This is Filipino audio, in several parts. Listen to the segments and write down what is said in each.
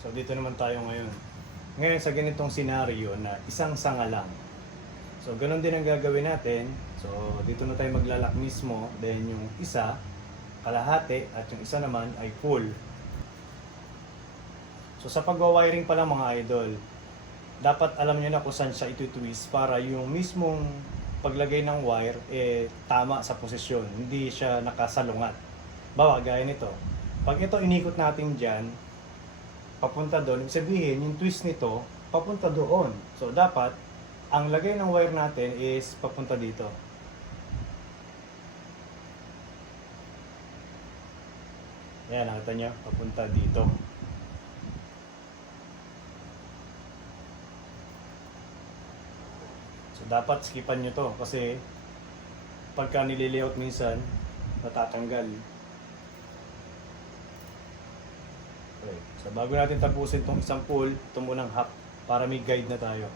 So dito naman tayo ngayon. Ngayon sa ganitong senaryo na isang sanga lang. So ganun din ang gagawin natin. So dito na tayo maglalak mismo. Then yung isa, kalahati at yung isa naman ay full. So sa pagwa-wiring pa lang mga idol, dapat alam niyo na kung saan siya ito-twist para yung mismong paglagay ng wire tama sa posisyon, hindi siya nakasalungat. Bawa gaya nito. Pag ito inikot natin diyan, papunta doon, ibig sabihin yung twist nito papunta doon. So dapat ang lagay ng wire natin is papunta dito. Ayan, nakita nyo? Papunta dito. So dapat skipan nyo to kasi pagka nililayout minsan natatanggal. Okay. So bago natin tapusin tong isang pull, ito munang half para may guide na tayo.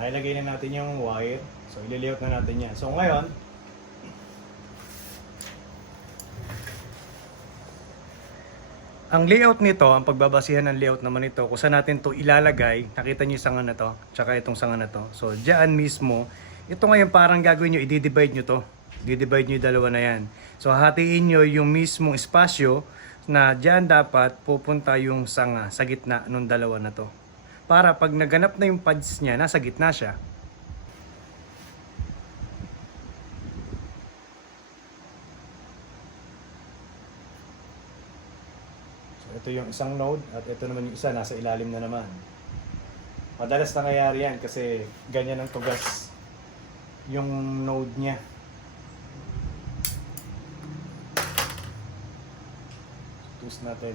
Nailagay na natin yung wire. So, ililayout na natin yan. So, ngayon, ang layout nito, ang pagbabasihan ng layout naman ito, kung saan natin to ilalagay, nakita niyo yung sanga na to, tsaka itong sanga na to. So, dyan mismo, ito ngayon parang gagawin nyo, i-divide nyo to. I-divide nyo yung dalawa na yan. So, hatiin nyo yung mismong espasyo na dyan dapat pupunta yung sanga sa gitna ng dalawa na to. Para pag naganap na yung pads niya, nasa gitna siya. So ito yung isang node at ito naman yung isa, nasa ilalim na naman. Madalas nangyayari yan kasi ganyan ang tugas yung node niya. Twist natin.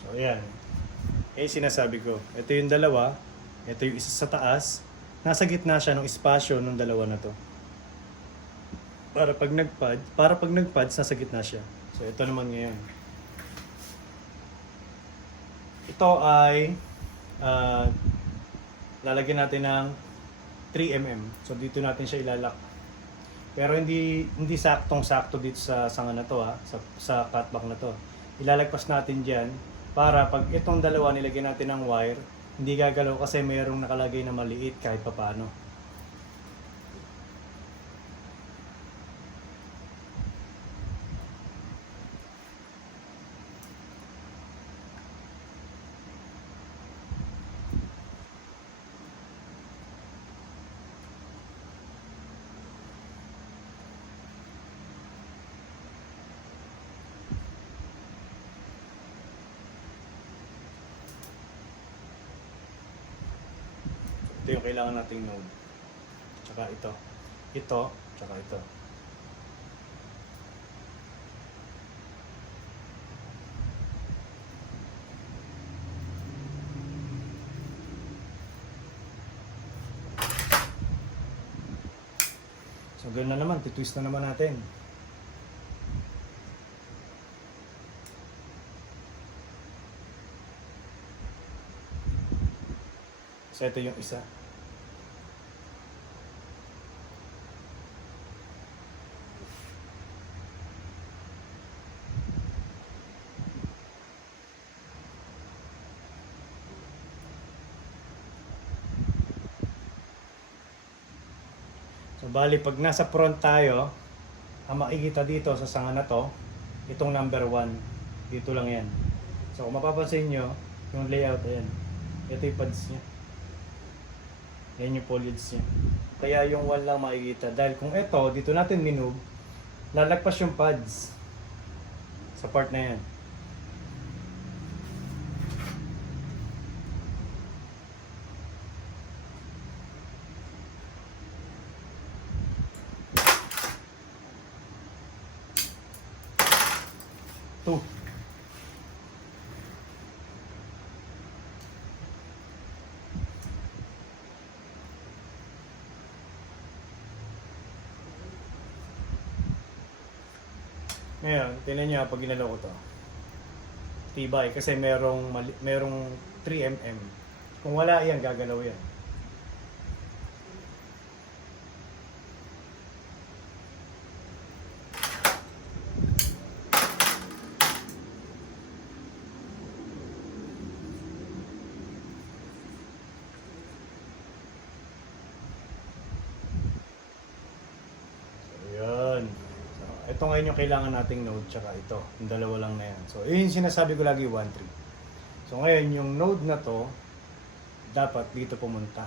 So, ayan. Sinasabi ko. Ito yung dalawa. Ito yung isa sa taas. Nasa gitna siya ng espasyo ng dalawa na to. Para pag nagpads, nasa gitna siya. So, ito naman ngayon. Ito ay lalagyan natin ng 3mm. So, dito natin siya ilalak. Pero hindi saktong-sakto dito sa sanga na to, sa cutback na to. Ilalagpas natin diyan para pag itong dalawa nilagyan natin ng wire, hindi gagalaw kasi mayroong nakalagay na maliit kahit papaano. Ito yung kailangan nating node. Tsaka ito. Ito, tsaka ito. So ganoon na naman, titwist na naman natin. So ito yung isa. So bali pag nasa front tayo, ang makikita dito sa sanga na to, itong number 1. Dito lang yan. So kung mapapansin nyo, yung layout, ayan. Ito yung pads niya. Yan yung foliage niya. Kaya yung 1 lang makikita. Dahil kung ito, dito natin minove, lalagpas yung pads sa part na yan. 2. Ngayon, tingnan niyo pag ginalaw ko to. Tibay kasi merong 3 mm. Kung wala yan, gagalaw yan. Yun. So, ito ngayon yung kailangan nating node tsaka ito. Yung dalawa lang na yan. So, yun yung sinasabi ko lagi 1, 3. So, ngayon yung node na to dapat dito pumunta.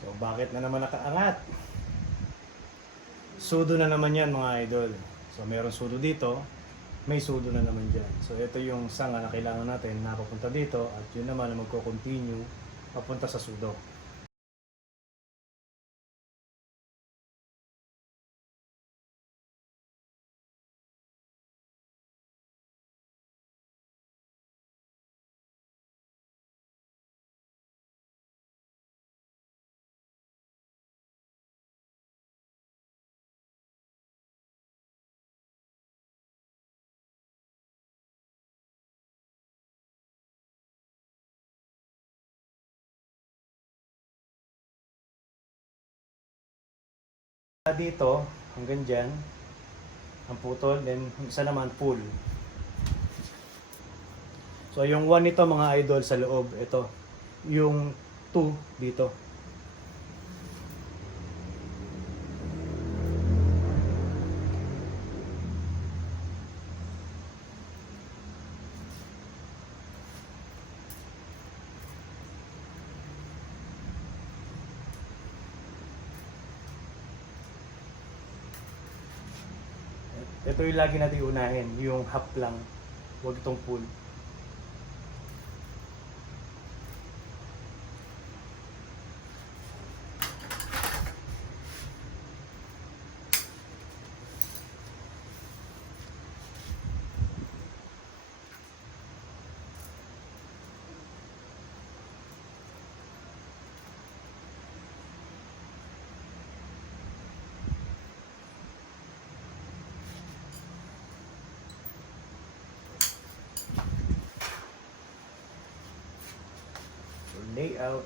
So, bakit na naman nakaangat? Sudo na naman yan mga idol. So, meron sudo dito, may sudo na naman dyan. So, ito yung sanga na kailangan natin na papunta dito at yun naman na magko-continue papunta sa sudo. Dito, hanggang dyan, ang putol, then isa naman full. So yung 1 nito mga idol sa loob, ito. Yung 2 dito. Ito yung lagi natin unahin, yung half lang, huwag itong full. Layout.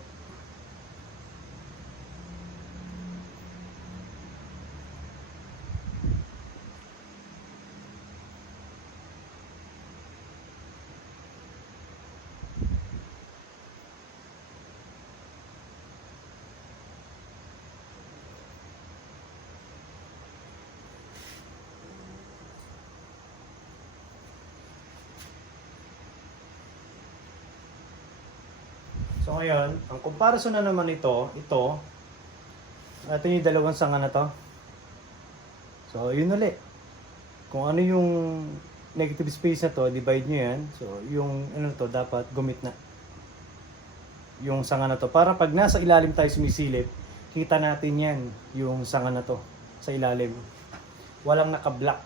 So ngayon, ang comparison na naman ito yung dalawang sanga na to. So yun ulit. Kung ano yung negative space na to, divide nyo yan. So yung ano to, dapat gumit na. Yung sanga na to. Para pag nasa ilalim tayo sumisilip, kita natin yan, yung sanga na to, sa ilalim. Walang naka-block.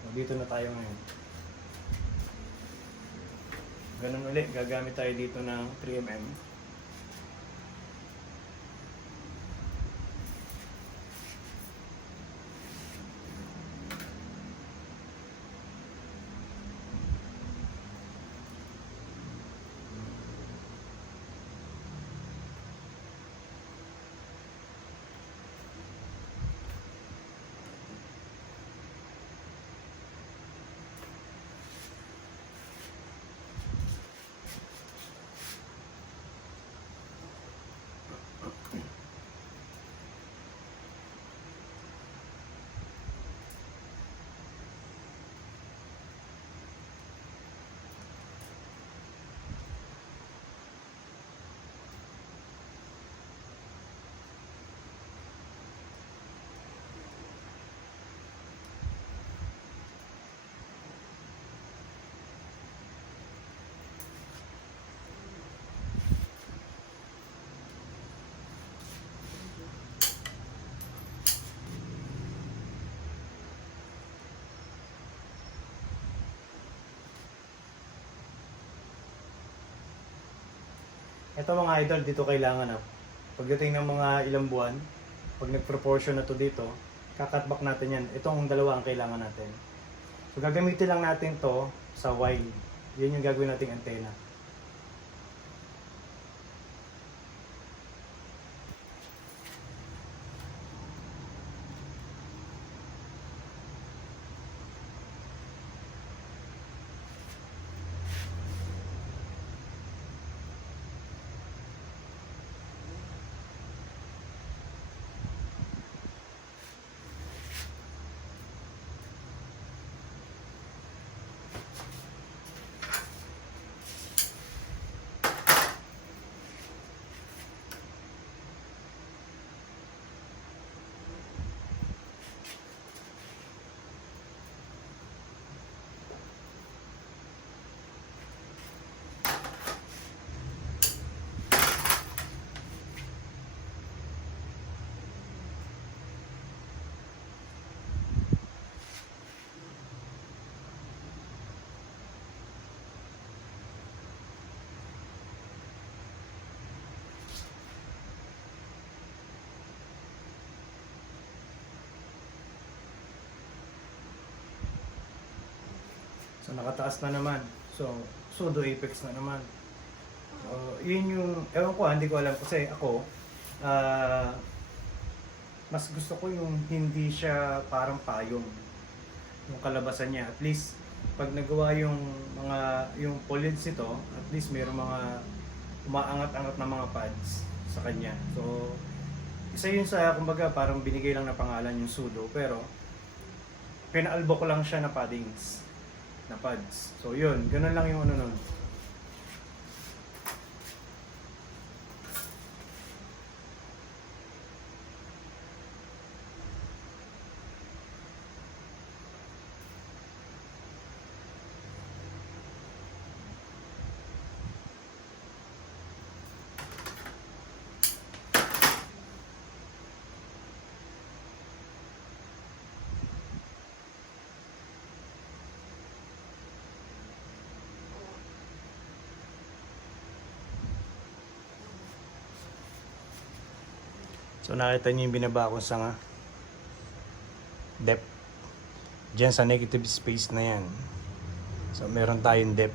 So, dito na tayo ngayon. Ganun ulit, gagamit tayo dito ng 3mm. Ito mga idol, dito kailangan na. Pagdating ng mga ilang buwan, pag nag-proportion na to dito, kakat back natin yan. Itong dalawa ang kailangan natin. So gagamitin lang natin to sa wide. Yun yung gagawin nating antena. So nakataas na naman. So pseudo apex na naman. So yun yung, ewan ko hindi ko alam kasi ako, mas gusto ko yung hindi siya parang payong yung kalabasan niya. At least pag nagawa yung yung foliage nito, at least mayroong mga umaangat-angat na mga pads sa kanya. So isa yun sa kumbaga parang binigay lang na pangalan yung pseudo, pero pinaalbo ko lang siya na paddings na pads. So yun, ganun lang yung ano nun. So nakita niyo yung binaba kong sanga. Depth. Diyan sa negative space na yan. So meron tayong depth.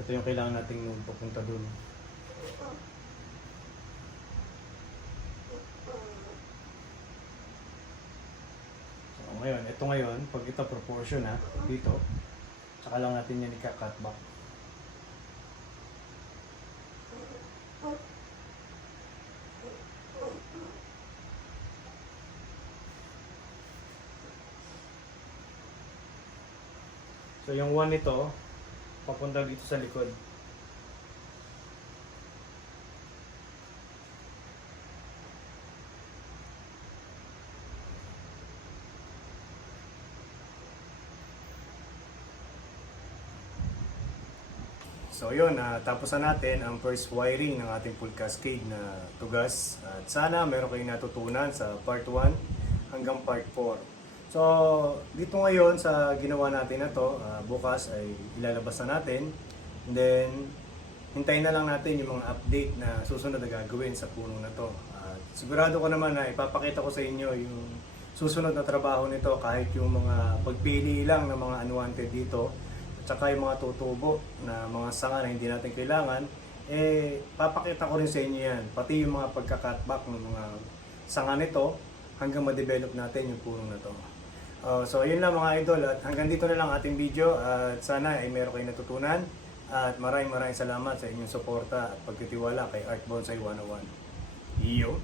Ito yung kailangan nating papunta dun. So ngayon, ito ngayon, pag ito proportion ha, dito, tsaka lang natin yan ika-cut back. So yung one nito, papunta dito sa likod. So yun, tapos na natin ang first wiring ng ating full cascade na tugas. At sana meron kayong natutunan sa part 1 hanggang part 4. So, dito ngayon sa ginawa natin na to, bukas ay ilalabas na natin. And then, hintayin na lang natin yung mga update na susunod na gagawin sa puno na to. Sigurado ko naman na ipapakita ko sa inyo yung susunod na trabaho nito kahit yung mga pagpili lang ng mga unwanted dito at saka yung mga tutubo na mga sanga na hindi natin kailangan, papakita ko rin sa inyo yan. Pati yung mga pagka-cutback ng mga sanga nito hanggang ma-develop natin yung puno na to. So yun lang mga idol, at hanggang dito na lang ating video at sana ay meron kayong natutunan at maraming salamat sa inyong suporta at pagtitiwala kay Art Bonsai 101. Iyo!